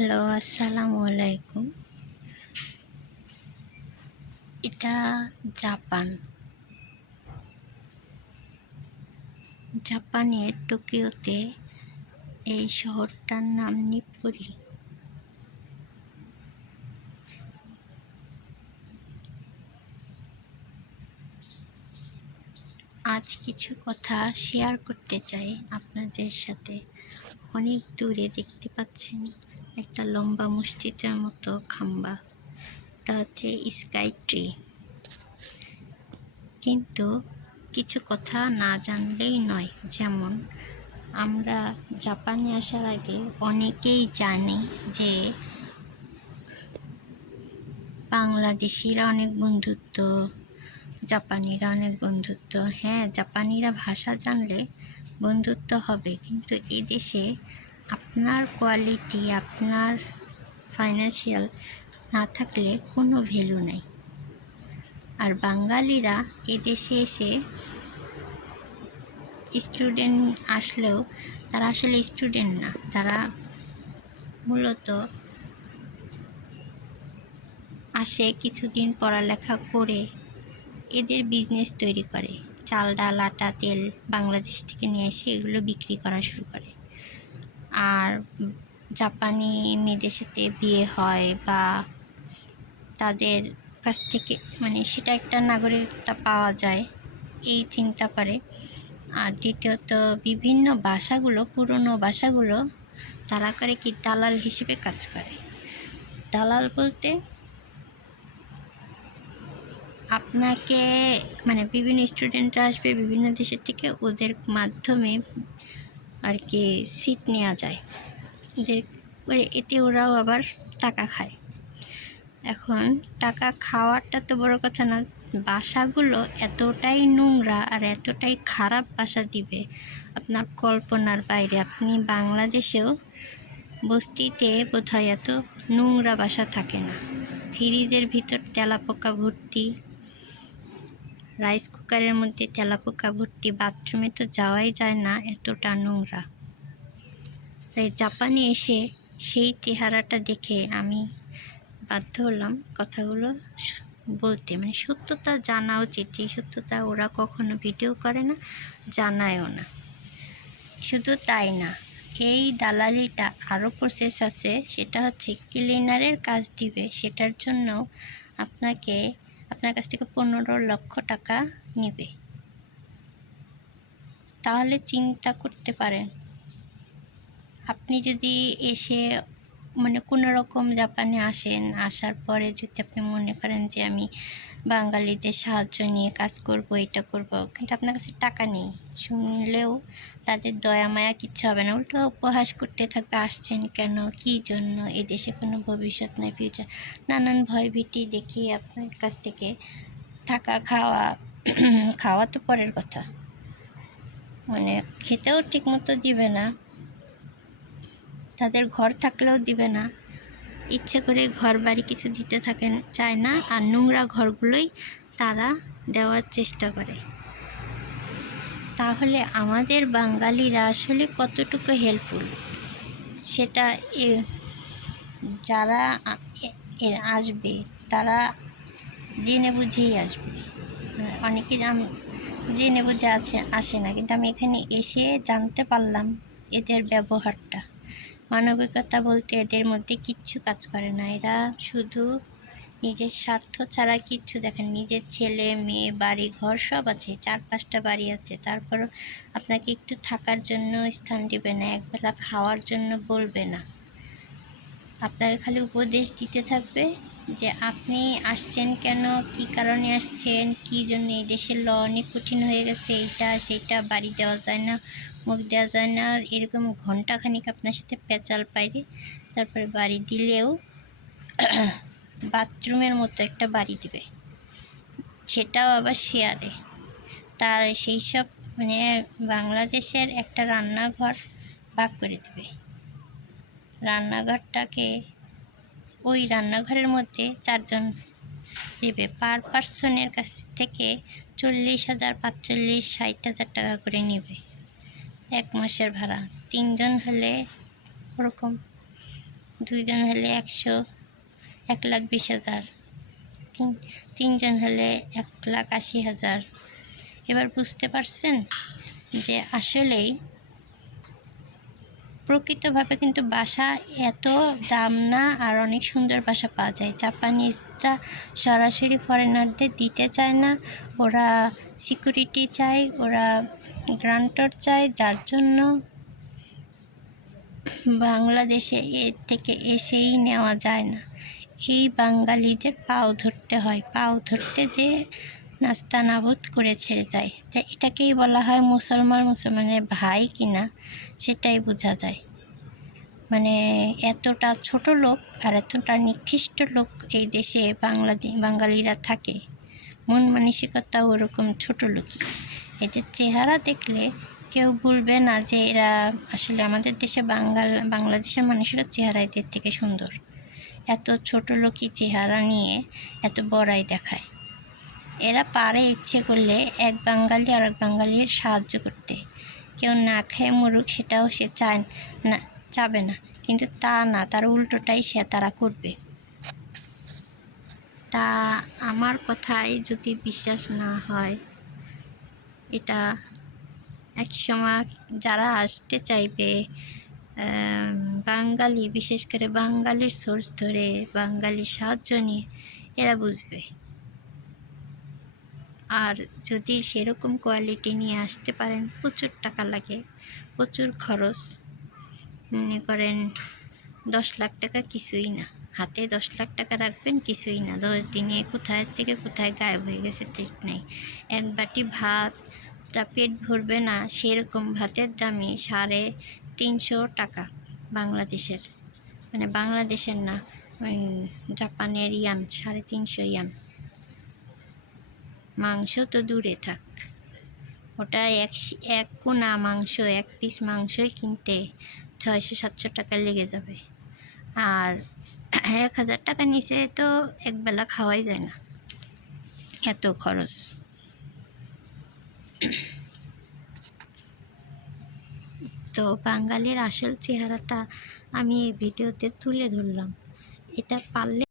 Hello, আসসালামু আলাইকুম। এটা জাপান। জাপানের টোকিওতে এই শহরটার নাম নিপ্পোরি। আজ কিছু কথা শেয়ার করতে চাই আপনাদের সাথে। অনেক দূরে দেখতে পাচ্ছেন একটা লম্বা মসজিদের মতো খাম্বা। এটা হচ্ছে স্কাই ট্রি। কিন্তু কিছু কথা না জানলেই নয়। যেমন আমরা জাপানে আসার আগে অনেকেই জানি যে বাংলাদেশিরা অনেক বন্ধুত্ব, জাপানিরা অনেক বন্ধুত্ব। হ্যাঁ, জাপানিরা ভাষা জানলে বন্ধুত্ব হবে, কিন্তু এদেশে আপনার কোয়ালিটি, আপনার ফাইন্যান্সিয়াল না থাকলে কোনো ভ্যালু নেই। আর বাঙালিরা এদেশে এসে স্টুডেন্ট আসলেও তারা আসলে স্টুডেন্ট না, তারা মূলত আসে কিছুদিন পড়ালেখা করে এদের বিজনেস তৈরি করে। চাল, ডাল, আটা, তেল বাংলাদেশ থেকে নিয়ে এসে এগুলো বিক্রি করা শুরু করে। আর জাপানি মেয়েদের সাথে বিয়ে হয় বা তাদের কাছ থেকে সেটা একটা নাগরিকতা পাওয়া যায়, এই চিন্তা করে। আর দ্বিতীয়ত বিভিন্ন ভাষাগুলো, পুরনো ভাষাগুলো তারা করে কি দালাল হিসেবে কাজ করে। দালাল বলতে আপনাকে বিভিন্ন স্টুডেন্টরা আসবে বিভিন্ন দেশের থেকে, ওদের মাধ্যমে আর কি সিট নেওয়া যায় ওদের, এতে ওরাও আবার টাকা খায়। এখন টাকা খাওয়াটা তো বড় কথা না, বাসাগুলো এতটাই নোংরা আর এতটাই খারাপ বাসা দিবে আপনার কল্পনার বাইরে। আপনি বাংলাদেশেও বস্তিতে বোধহয় এত নোংরা বাসা থাকে না। ফ্রিজের ভিতর তেলাপোকা ভর্তি, রাইস কুকারের মধ্যে তেলাপোকা ভর্তি, বাথরুমে তো যাওয়াই যায় না, এতটা নোংরা। তাই জাপানে এসে সেই চেহারাটা দেখে আমি বাধ্য হলাম কথাগুলো বলতে। সত্যতা জানা উচিত, যে সত্যতা ওরা কখনো ভিডিও করে না, জানায়ও না। শুধু তাই না, এই দালালিটা আরও প্রসেস আছে। সেটা হচ্ছে ক্লিনারের কাজ দিবে, সেটার জন্য আপনার কাছ থেকে 15 লক্ষ টাকা নেবে। তাহলে চিন্তা করতে পারেন, আপনি যদি এসে কোনো রকম জাপানে আসেন, আসার পরে যদি আপনি মনে করেন যে আমি বাঙালিদের সাহায্য নিয়ে কাজ করব, এটা করব, কিন্তু আপনার কাছে টাকা নেই, শুনলেও তাদের দয়া মায়া কিচ্ছু হবে না, উল্টো উপহাস করতে থাকবে। আসছেন কেন, কী জন্য, এদেশে কোনো ভবিষ্যৎ নেই, ফিউচার, নানান ভয়ভীতি দেখিয়ে আপনার কাছ থেকে থাকা খাওয়া খাওয়া তো পরের কথা, খেতেও ঠিকমতো দিবে না, তাদের ঘর থাকলেও দিবে না, ইচ্ছে করে ঘর বাড়ি কিছু দিতে চায় না, আর নোংরা ঘরগুলোই তারা দেওয়ার চেষ্টা করে। তাহলে আমাদের বাঙালিরা আসলে কতটুকু হেল্পফুল, সেটা যারা আসবে তারা জেনে বুঝেই আসবে। অনেকে জেনে বুঝে আসে না, কিন্তু আমি এখানে এসে জানতে পারলাম এদের ব্যবহারটা। মানবিকতা বলতে এদের মধ্যে কিচ্ছু কাজ করে না। এরা শুধু নিজের স্বার্থ ছাড়া কিচ্ছু দেখেন। নিজের ছেলে মেয়ে বাড়ি ঘর সব আছে, 4-5টা বাড়ি আছে, তারপরও আপনাকে একটু থাকার জন্য স্থান দেবে না, একবেলা খাওয়ার জন্য বলবে না। আপনাকে খালি উপদেশ দিতে থাকবে যে আপনি আসছেন কেন, কী কারণে আসছেন, কী জন্য। এই দেশের ল অনেক কঠিন হয়ে গেছে, এইটা সেইটা, বাড়ি দেওয়া যায় না, মুখ দেওয়া যায় না, এরকম ঘন্টাখানিক আপনার সাথে পেঁচাল পাইরে। তারপরে বাড়ি দিলেও বাথরুমের মতো একটা বাড়ি দিবে, সেটাও আবার শেয়ারে। তার সেই সব বাংলাদেশের একটা রান্নাঘর ভাগ করে দেবে। রান্নাঘরটাকে ওই রান্নাঘরের মধ্যে 4 জন দেবে। পার পার্সনের কাছ থেকে 40,000, 45,000, 60,000 টাকা করে নেবে 1 মাসের ভাড়া। 3 জন হলে ওরকম দুইজন হলে 1,20,000, তিনজন হলে 1,80,000। এবার বুঝতে পারছেন যে আসলেই প্রকৃতভাবে কিন্তু বাসা এত দাম না, আর অনেক সুন্দর বাসা পাওয়া যায়। জাপানিজরা সরাসরি ফরেনারদের দিতে চায় না, ওরা সিকিউরিটি চায়, ওরা গ্রান্টর চায়, যার জন্য বাংলাদেশে এর থেকে এসেই নেওয়া যায় না। এই বাঙালিদের পাও ধরতে হয়, পাও ধরতে যে নাস্তানাবুদ করে ছেড়ে দেয়। তাই এটাকেই বলা হয় মুসলমানের ভাই কিনা সেটাই বোঝা যায়। মানে এতটা ছোট লোক আর এতটা নিকৃষ্ট লোক এই দেশে বাঙালিরা থাকে, মন মানসিকতা ওরকম ছোট লোকই। এদের চেহারা দেখলে কেউ বলবে না যে এরা আসলে আমাদের দেশে বাংলাদেশের মানুষের চেহারা এদের থেকে সুন্দর। এত ছোট লোকই চেহারা নিয়ে এত বড়াই দেখায়। এরা পারে ইচ্ছে করলে এক বাঙালি আর এক বাঙালির সাহায্য করতে, কেউ না খেয়ে মরুক সেটাও সে চাবে না, কিন্তু তা না, তার উল্টোটাই তারা করবে। তা আমার কথায় যদি বিশ্বাস না হয়, এটা একসময় যারা আসতে চাইবে বাঙালি, বিশেষ করে বাঙালির সোর্স ধরে, বাঙালির সাহায্য নিয়ে, এরা বুঝবে। আর যদি সেরকম কোয়ালিটি নিয়ে আসতে পারেন, প্রচুর টাকা লাগে, প্রচুর খরচ। মনে করেন 10 লাখ টাকা কিছুই না, হাতে 10 লাখ টাকা রাখবেন কিছুই না, 10 দিনে কোথায় থেকে কোথায় গায়েব হয়ে গেছে ঠিক নেই। এক বাটি ভাতটা পেট ভরবে না, সেরকম ভাতের দামই 350 টাকা বাংলাদেশের, মানে বাংলাদেশের না, জাপানের ইয়ান, 350 ইয়ান। মাংস তো দূরে থাক, ওটা এক কোনা মাংস, এক পিস মাংসই কিনতে 600-700 টাকা লেগে যাবে। আর 1,000 টাকা নিচে তো একবেলা খাওয়াই যায় না, এত খরচ। তো বাঙালির আসল চেহারাটা আমি এই ভিডিওতে তুলে ধরলাম। এটা পারলে